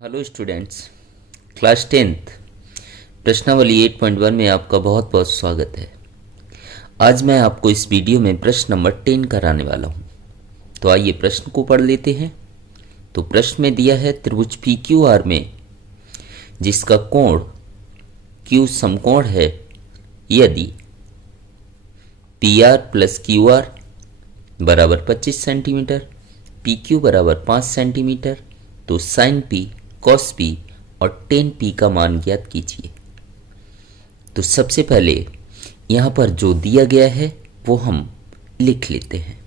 Hello students, class tenth प्रश्नावली 8.1 में आपका बहुत बहुत स्वागत है। आज मैं आपको इस वीडियो में प्रश्न नंबर 10 कराने वाला हूं। तो आइए प्रश्न को पढ़ लेते हैं। तो प्रश्न में दिया है त्रिभुज पी क्यू आर में जिसका कोण क्यू समकोण है, यदि P R plus Q R बराबर 25 सेंटीमीटर, पी क्यू बराबर 5 सेंटीमीटर, तो साइन पी, कॉस पी और टेन पी का मान ज्ञात कीजिए। तो सबसे पहले यहाँ पर जो दिया गया है वो हम लिख लेते हैं।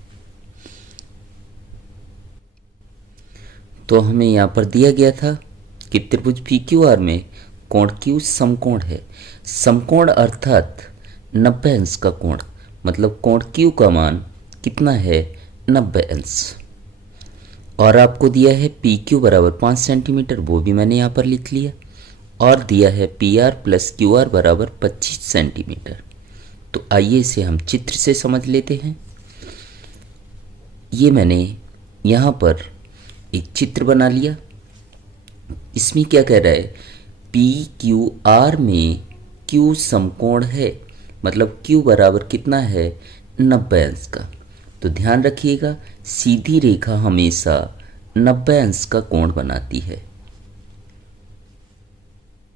तो हमें यहाँ पर दिया गया था कि त्रिभुज पी क्यू आर में कोण क्यू समकोण है। समकोण अर्थात 90 अंश का कोण, मतलब कोण क्यू का मान कितना है, 90 अंश। और आपको दिया है पी क्यू बराबर 5 सेंटीमीटर, वो भी मैंने यहाँ पर लिख लिया। और दिया है P R plus Q R बराबर 25 सेंटीमीटर। तो आइए इसे हम चित्र से समझ लेते हैं। ये मैंने यहाँ पर एक चित्र बना लिया। इसमें क्या कह रहा है, पी क्यू आर में क्यू समकोण है, मतलब क्यू बराबर कितना है, 90 अंश का। तो ध्यान रखिएगा, सीधी रेखा हमेशा 90 अंश का कोण बनाती है।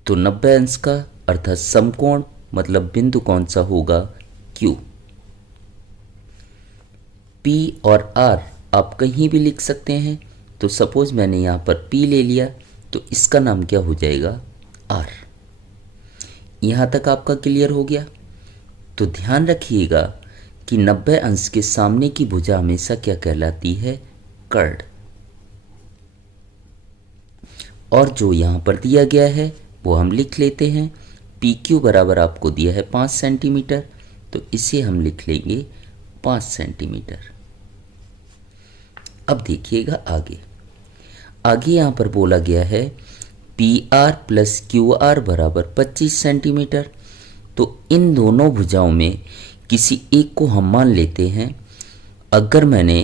तो 90 अंश का अर्थात समकोण, मतलब बिंदु कौन सा होगा, Q। P और R आप कहीं भी लिख सकते हैं। तो सपोज मैंने यहाँ पर P ले लिया, तो इसका नाम क्या हो जाएगा, R। यहाँ तक आपका क्लियर हो गया। तो ध्यान रखिएगा कि 90 अंश के सामने की भुजा हमेशा क्या कहलाती है, कर्ण। और जो यहाँ पर दिया गया है वो हम लिख लेते हैं। पी क्यू बराबर आपको दिया है 5 सेंटीमीटर, तो इसे हम लिख लेंगे 5 सेंटीमीटर। अब देखिएगा आगे। आगे यहाँ पर बोला गया है P R plus Q R बराबर 25 सेंटीमीटर। तो इन दोनों भुजाओं में किसी एक को हम मान लेते हैं। अगर मैंने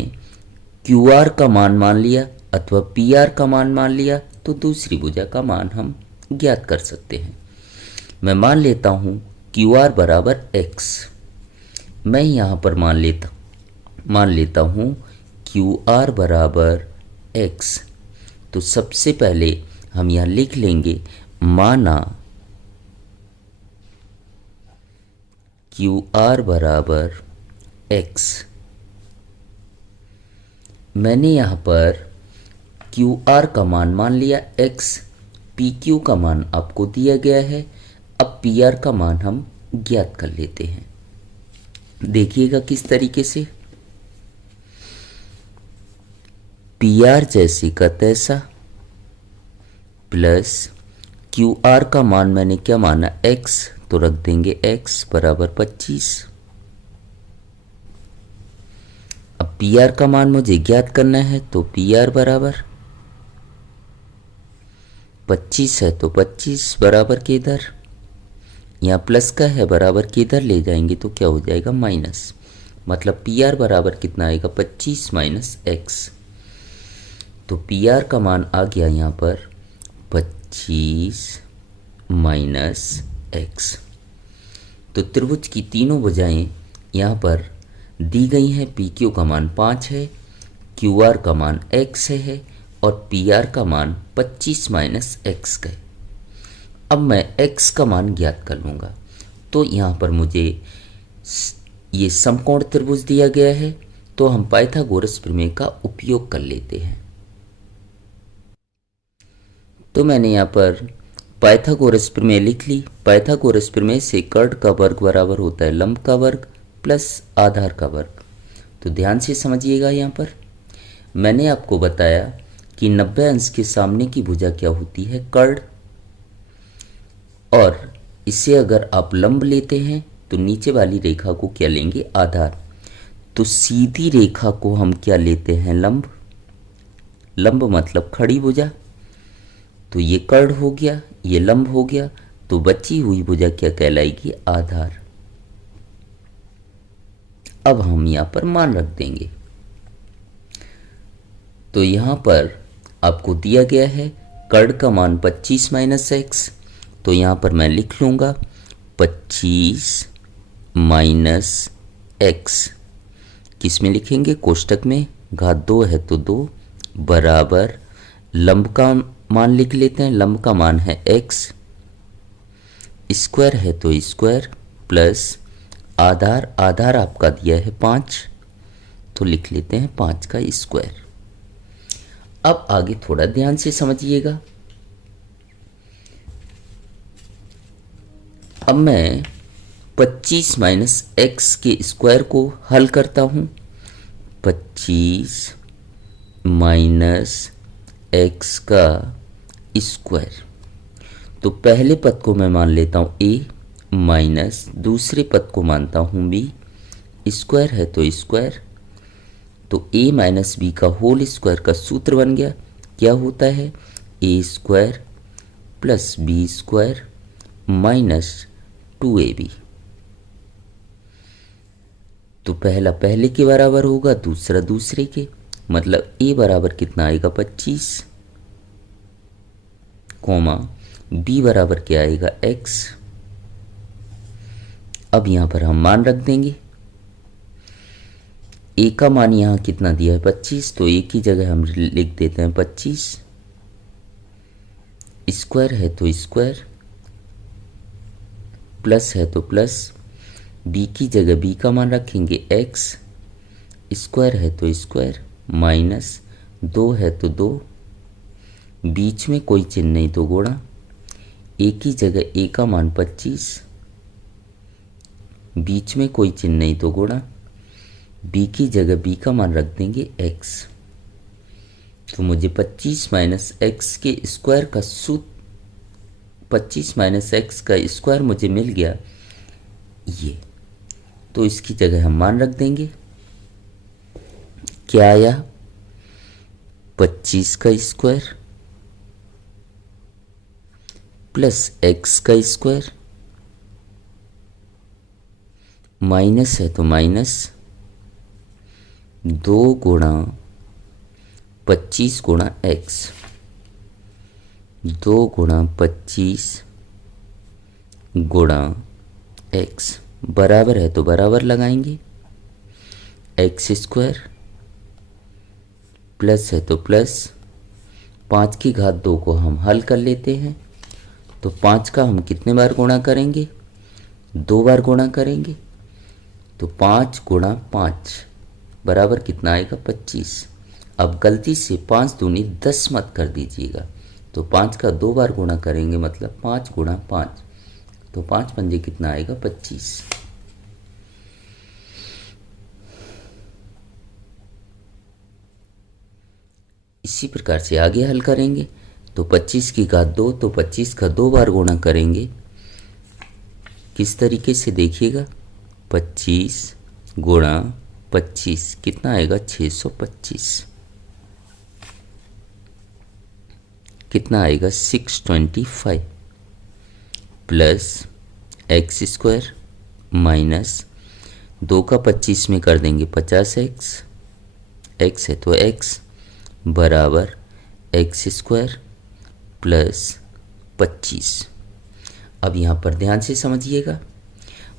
क्यू आर का मान लिया अथवा पी आर का मान लिया, तो दूसरी भुजा का मान हम ज्ञात कर सकते हैं। मैं मान लेता हूँ क्यू आर बराबर x। मैं यहाँ पर मान लेता हूँ क्यू आर बराबर x। तो सबसे पहले हम यहाँ लिख लेंगे, माना क्यू आर बराबर x। मैंने यहाँ पर क्यू आर का मान लिया x, पी क्यू का मान आपको दिया गया है। अब पी आर का मान हम ज्ञात कर लेते हैं। देखिएगा किस तरीके से, पी आर जैसे का तैसा प्लस क्यू आर का मान मैंने क्या माना, x, तो रख देंगे x बराबर 25। अब पी आर का मान मुझे ज्ञात करना है, तो पी आर बराबर 25 है, तो 25 बराबर के इधर, यहाँ प्लस का है, बराबर के इधर ले जाएंगे तो क्या हो जाएगा, माइनस। मतलब पी आर बराबर कितना आएगा, 25 माइनस एक्स। तो पी आर का मान आ गया यहाँ पर 25 माइनस एक्स। तो त्रिभुज की तीनों भुजाएं यहाँ पर दी गई हैं। पी क्यू का मान 5 है, क्यू आर का मान x है और पी आर का मान 25 माइनस एक्स का है। अब मैं x का मान ज्ञात कर लूँगा। तो यहाँ पर मुझे ये समकोण त्रिभुज दिया गया है, तो हम पाइथागोरस प्रमेय का उपयोग कर लेते हैं। तो मैंने यहाँ पर पाइथागोरस प्रमेय लिख ली। पाइथागोरस प्रमेय से कर्ण का वर्ग बराबर होता है लंब का वर्ग प्लस आधार का वर्ग। तो ध्यान से समझिएगा, यहाँ पर मैंने आपको बताया कि 90 अंश के सामने की भुजा क्या होती है, कर्ण। और इसे अगर आप लंब लेते हैं तो नीचे वाली रेखा को क्या लेंगे, आधार। तो सीधी रेखा को हम क्या लेते हैं, लंब। लंब मतलब खड़ी भुजा। तो ये कर्ण हो गया, ये लंब हो गया, तो बची हुई भुजा क्या कहलाएगी, आधार। अब हम यहाँ पर मान रख देंगे। तो यहाँ पर आपको दिया गया है कर्ण का मान 25 माइनस एक्स, तो यहाँ पर मैं लिख लूँगा 25 माइनस एक्स। किस में लिखेंगे? कोष्टक में। घात 2 है तो 2 बराबर लंब का मान लिख लेते हैं। लंब का मान है एक्स, स्क्वायर है तो स्क्वायर, प्लस आधार, आधार आपका दिया है 5, तो लिख लेते हैं 5 का स्क्वायर। अब आगे थोड़ा ध्यान से समझिएगा। अब मैं 25 माइनस एक्स के स्क्वायर को हल करता हूँ। 25 माइनस एक्स का स्क्वायर, तो पहले पद को मैं मान लेता हूँ ए, माइनस दूसरे पद को मानता हूँ बी। स्क्वायर है तो स्क्वायर, तो ए माइनस बी का होल स्क्वायर का सूत्र बन गया। क्या होता है? A square plus B square minus 2ab। तो पहला पहले के बराबर होगा, दूसरा दूसरे के, मतलब ए बराबर कितना आएगा? 25, कॉमा बी बराबर क्या आएगा? x। अब यहां पर हम मान रख देंगे। ए का मान यहाँ कितना दिया है? 25, तो ए की जगह हम लिख देते हैं 25। स्क्वायर है तो स्क्वायर, प्लस है तो प्लस, बी की जगह बी का मान रखेंगे x, स्क्वायर है तो स्क्वायर, माइनस 2 है तो 2, बीच में कोई चिन्ह नहीं तो गुणा, ए की जगह ए का मान 25, बीच में कोई चिन्ह नहीं तो गुणा, बी की जगह बी का मान रख देंगे x। तो मुझे 25 माइनस एक्स के स्क्वायर का सूत्र, 25 माइनस एक्स का स्क्वायर मुझे मिल गया ये। तो इसकी जगह हम मान रख देंगे। क्या आया? 25 का स्क्वायर प्लस एक्स का स्क्वायर, माइनस है तो माइनस 2 गुणा 25 गुणा एक्स, 2 गुणा 25 गुणा एक्स बराबर है तो बराबर लगाएंगे। एक्स स्क्वायर प्लस है तो प्लस, 5 की घात 2 को हम हल कर लेते हैं, तो 5 का हम कितने बार गुणा करेंगे? 2 बार गुणा करेंगे। तो 5 गुणा 5 बराबर कितना आएगा? 25। अब गलती से 5 दूनी 10 मत कर दीजिएगा, तो 5 का 2 बार गुणा करेंगे, मतलब 5 गुणा 5, तो 5 पंजे कितना आएगा? 25। इसी प्रकार से आगे हल करेंगे। तो 25 की घात 2, तो 25 का 2 बार गुणा करेंगे। किस तरीके से देखिएगा? 25 गुणा 25 कितना आएगा? 625। कितना आएगा? 625 प्लस एक्स स्क्वायर माइनस 2 का 25 में कर देंगे 50x, x है तो x बराबर एक्स स्क्वायर प्लस 25। अब यहाँ पर ध्यान से समझिएगा,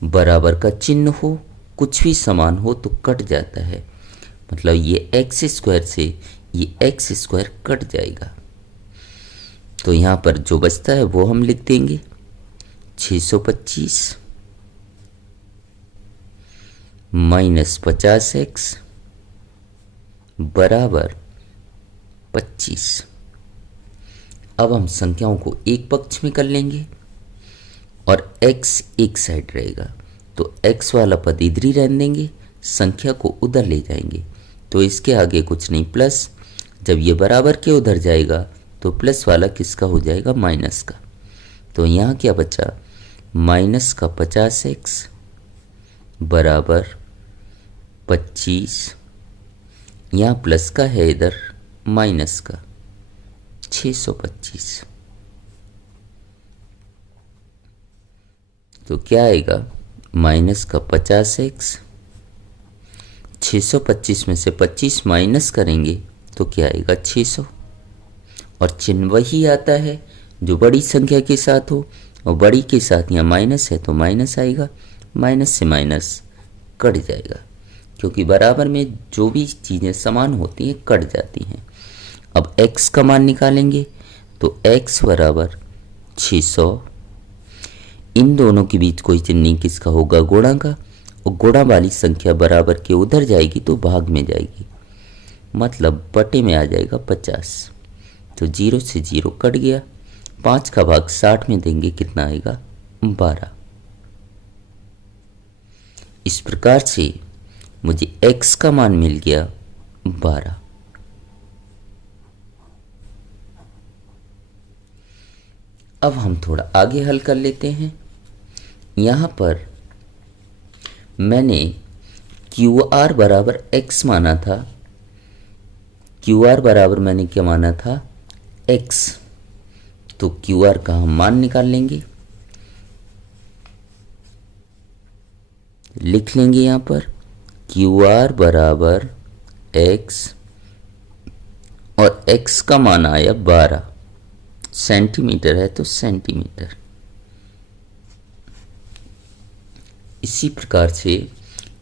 बराबर का चिन्ह हो, कुछ भी समान हो तो कट जाता है, मतलब ये एक्स स्क्वायर से ये एक्स स्क्वायर कट जाएगा। तो यहाँ पर जो बचता है वो हम लिख देंगे 625 माइनस 50x बराबर 25। अब हम संख्याओं को एक पक्ष में कर लेंगे और x एक साइड रहेगा, तो x वाला पद इधर ही रहने देंगे, संख्या को उधर ले जाएंगे, तो इसके आगे कुछ नहीं प्लस। जब ये बराबर के उधर जाएगा तो प्लस वाला किसका हो जाएगा? माइनस का। तो यहाँ क्या बचा? माइनस का 50x बराबर 25, यहाँ प्लस का है, इधर माइनस का 625। तो क्या आएगा? माइनस का 50x, 625 में से 25 माइनस करेंगे तो क्या आएगा? 600, और चिन्ह वही आता है जो बड़ी संख्या के साथ हो, और बड़ी के साथ यहाँ माइनस है तो माइनस आएगा, माइनस से माइनस कट जाएगा, क्योंकि बराबर में जो भी चीज़ें समान होती हैं कट जाती हैं। अब x का मान निकालेंगे तो x बराबर 600। इन दोनों के बीच कोई चिन्ह नहीं, किसका होगा, गुणा का, और गुणा वाली संख्या बराबर के उधर जाएगी तो भाग में जाएगी, मतलब बटे में आ जाएगा 50। तो 0 से 0 कट गया, 5 का भाग 60 में देंगे, कितना आएगा, 12। इस प्रकार से मुझे x का मान मिल गया 12। अब हम थोड़ा आगे हल कर लेते हैं। यहाँ पर मैंने QR बराबर x माना था, QR बराबर मैंने क्या माना था, x। तो QR का हम मान निकाल लेंगे, लिख लेंगे यहाँ पर QR बराबर x, और x का मान आया 12, सेंटीमीटर है तो सेंटीमीटर। इसी प्रकार से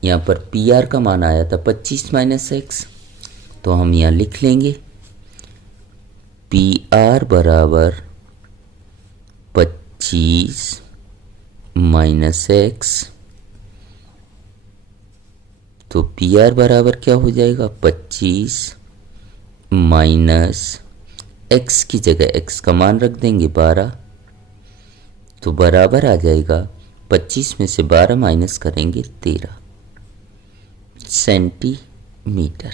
यहाँ पर PR का मान आया था 25 माइनस x, तो हम यहाँ लिख लेंगे PR बराबर 25 माइनस x, तो PR बराबर क्या हो जाएगा, 25 माइनस x की जगह x का मान रख देंगे 12, तो बराबर आ जाएगा 25 में से 12 माइनस करेंगे 13 सेंटीमीटर।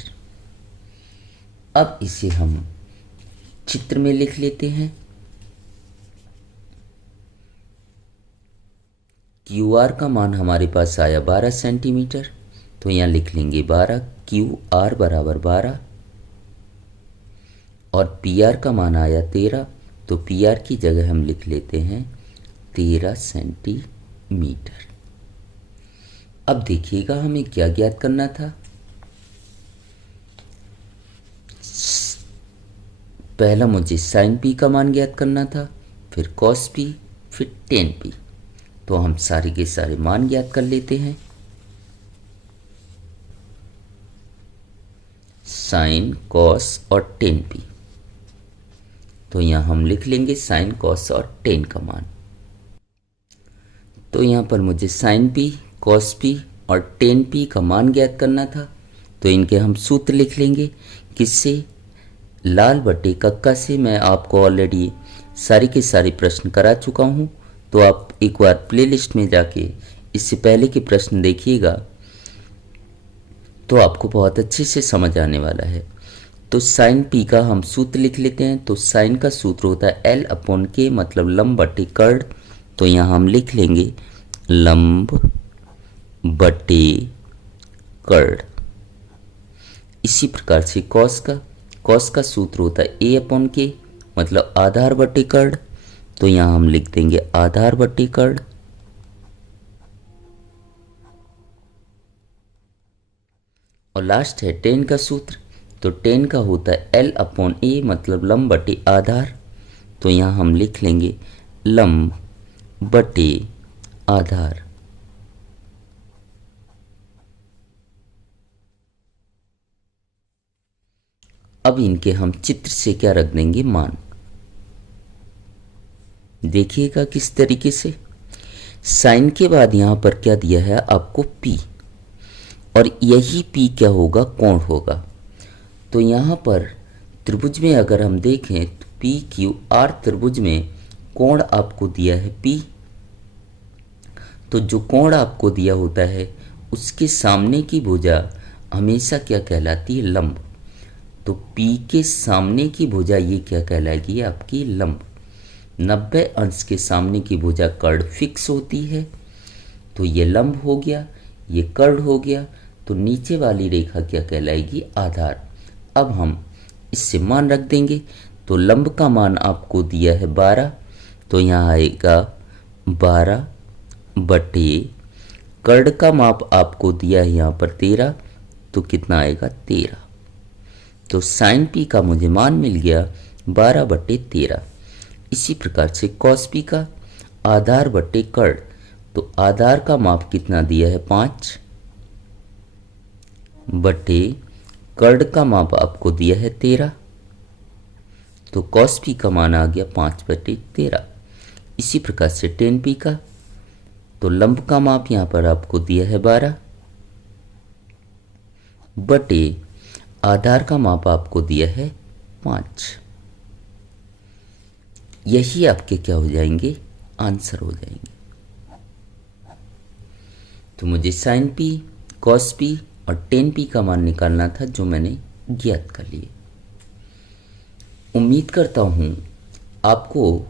अब इसे हम चित्र में लिख लेते हैं। QR का मान हमारे पास आया 12 सेंटीमीटर, तो यहाँ लिख लेंगे 12, QR बराबर 12, और PR का मान आया 13, तो PR की जगह हम लिख लेते हैं 13 सेंटीमीटर। अब देखिएगा हमें क्या ज्ञात करना था। पहला मुझे साइन P का मान ज्ञात करना था, फिर कॉस P, फिर टेन P। तो हम सारे के सारे मान ज्ञात कर लेते हैं। साइन, कॉस और टेन P, तो यहाँ हम लिख लेंगे साइन, कॉस और टेन का मान। तो यहाँ पर मुझे साइन P, कॉस P और टेन P का मान ज्ञात करना था, तो इनके हम सूत्र लिख लेंगे। किससे, लाल बटे कक्का से। मैं आपको ऑलरेडी सारे के सारे प्रश्न करा चुका हूँ, तो आप एक बार प्लेलिस्ट में जाके इससे पहले के प्रश्न देखिएगा, तो आपको बहुत अच्छे से समझ आने वाला है। तो साइन P का हम सूत्र लिख लेते हैं। तो साइन का सूत्र होता है L/K, मतलब लंब बटे कर्ण। तो यहाँ हम लिख लेंगे लंब बटे कर्ण। इसी प्रकार से कॉस का सूत्र होता है A/K, मतलब आधार बटे कर्ण। तो यहाँ हम लिख देंगे आधार बटे कर्ण। और लास्ट है टेन का सूत्र। तो टेन का होता है L/A, मतलब लंब बटे आधार। तो यहाँ हम लिख लेंगे लंब बटे आधार। अब इनके हम चित्र से क्या रख देंगे, मान। देखिएगा किस तरीके से। साइन के बाद यहाँ पर क्या दिया है आपको, P, और यही P क्या होगा, कोण होगा। तो यहाँ पर त्रिभुज में अगर हम देखें तो PQR त्रिभुज में कोण आपको दिया है P। तो जो कोण आपको दिया होता है उसके सामने की भुजा हमेशा क्या कहलाती है, लंब। तो P के सामने की भुजा ये क्या कहलाएगी, आपकी लंब। 90 अंश के सामने की भुजा कर्ण फिक्स होती है, तो ये लंब हो गया, ये कर्ण हो गया। तो नीचे वाली रेखा क्या कहलाएगी, आधार। अब हम इससे मान रख देंगे। तो लंब का मान आपको दिया है 12, तो यहाँ आएगा 12 बटे कर्ण का माप आपको दिया है यहाँ पर 13, तो कितना आएगा 13। तो साइन P का मुझे मान मिल गया 12/13। इसी प्रकार से cos p का आधार बट्टे कर्ण, तो आधार का माप कितना दिया है 5 बट्टे कर्ण का माप आपको दिया है 13, तो cos p का मान आ गया 5/13। इसी प्रकार से tan p का, तो लंब का माप यहाँ पर आपको दिया है 12 बटे आधार का माप आपको दिया है 5। यही आपके क्या हो जाएंगे, आंसर हो जाएंगे। तो मुझे sin p, cos p और tan p का मान निकालना था, जो मैंने ज्ञात कर लिए। उम्मीद करता हूँ आपको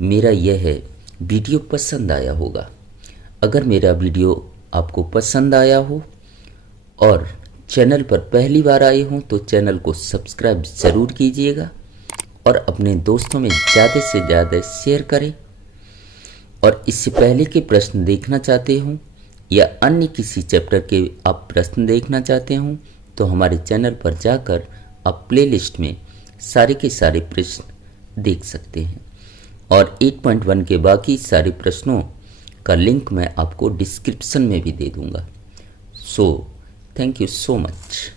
मेरा यह वीडियो पसंद आया होगा। अगर मेरा वीडियो आपको पसंद आया हो और चैनल पर पहली बार आए हों तो चैनल को सब्सक्राइब ज़रूर कीजिएगा और अपने दोस्तों में ज़्यादा से ज़्यादा शेयर करें। और इससे पहले के प्रश्न देखना चाहते हों या अन्य किसी चैप्टर के आप प्रश्न देखना चाहते हों तो हमारे चैनल पर जाकर आप प्लेलिस्ट में सारे के सारे प्रश्न देख सकते हैं। और 8.1 के बाकी सारे प्रश्नों का लिंक मैं आपको डिस्क्रिप्शन में भी दे दूंगा। So thank you so much.